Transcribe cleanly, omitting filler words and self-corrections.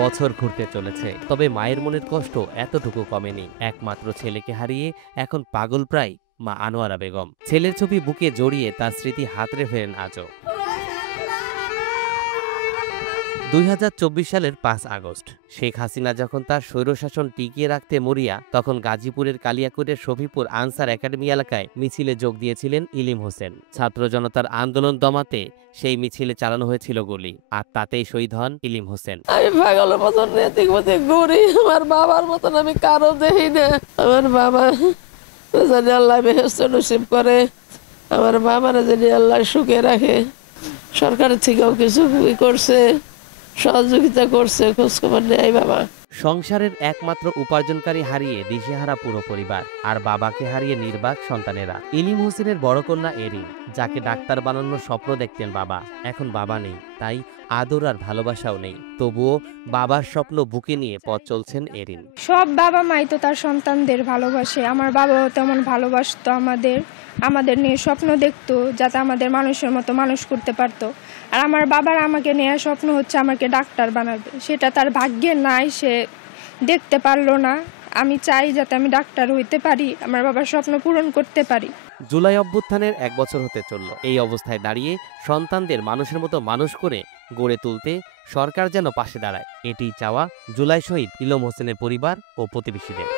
বছর ঘুরতে চলেছে, তবে মায়ের মনের কষ্ট এতটুকু কমেনি। একমাত্র ছেলেকে হারিয়ে এখন পাগল প্রায় মা আনোয়ারা বেগম। ছেলের ছবি বুকে জড়িয়ে তার স্মৃতি হাতড়ে ফেরেন আজও। ২০২৪ সালের ৫ আগস্ট শেখ হাসিনা যখন তার স্বৈরশাসন টিকিয়ে রাখতে মরিয়া, তখন গাজীপুরের কালিয়াকৈরের শফিপুর আনসার একাডেমি এলাকায় মিছিলে যোগ দিয়েছিলেন ইলিম হোসেন। ছাত্র জনতার আন্দোলন দমাতে সেই মিছিলে চালানো হয়েছিল গুলি, আর তাতেই শহীদ হন ইলিম হোসেন। আমি পাগলের মতন ঘুরি, আমার বাবার মতন আমি কারো দেখি না। আমার বাবা জানি আল্লাহ বেহেশত নসিব করে, আমার বাবারা জানি আল্লাহ সুখে রাখে। সরকারের থেকেও কিছু করছে, সহযোগিতা করছে, খোঁজখবর নেয় বাবা। সংসারের একমাত্র উপার্জনকারী হারিয়ে দিশেহারা পুরো পরিবার, আর বাবাকে হারিয়ে নির্বাক সন্তানেরা। ইলিম হোসেনের বড় কন্যা এরিন, যাকে ডাক্তার বানানোর স্বপ্ন দেখতেন বাবা, এখন বাবা নেই, তাই আদর আর ভালোবাসাও নেই। তবুও বাবার স্বপ্ন বুকে নিয়ে পথ চলছেন এরিন। সব বাবা মাই তো তার সন্তানদের ভালোবাসে, আমার বাবাও তেমন ভালোবাসতো আমাদের নিয়ে স্বপ্ন দেখতো, যাতে আমাদের মানুষের মতো মানুষ করতে পারতো। আর আমার বাবার আমাকে নেওয়া স্বপ্ন হচ্ছে আমাকে ডাক্তার বানাবে, সেটা তার ভাগ্যে নাই, সে দেখতে পারলো না। আমি চাই যাতে আমি ডাক্তার হইতে পারি, আমার বাবার স্বপ্ন পূরণ করতে পারি। জুলাই অভ্যুত্থানের ১ বছর হতে চলল। এই অবস্থায় দাঁড়িয়ে সন্তানদের মানুষের মতো মানুষ করে গড়ে তুলতে সরকার যেন পাশে দাঁড়ায়, এটিই চাওয়া জুলাই শহীদ ইলিম হোসেনের পরিবার ও প্রতিবেশীদের।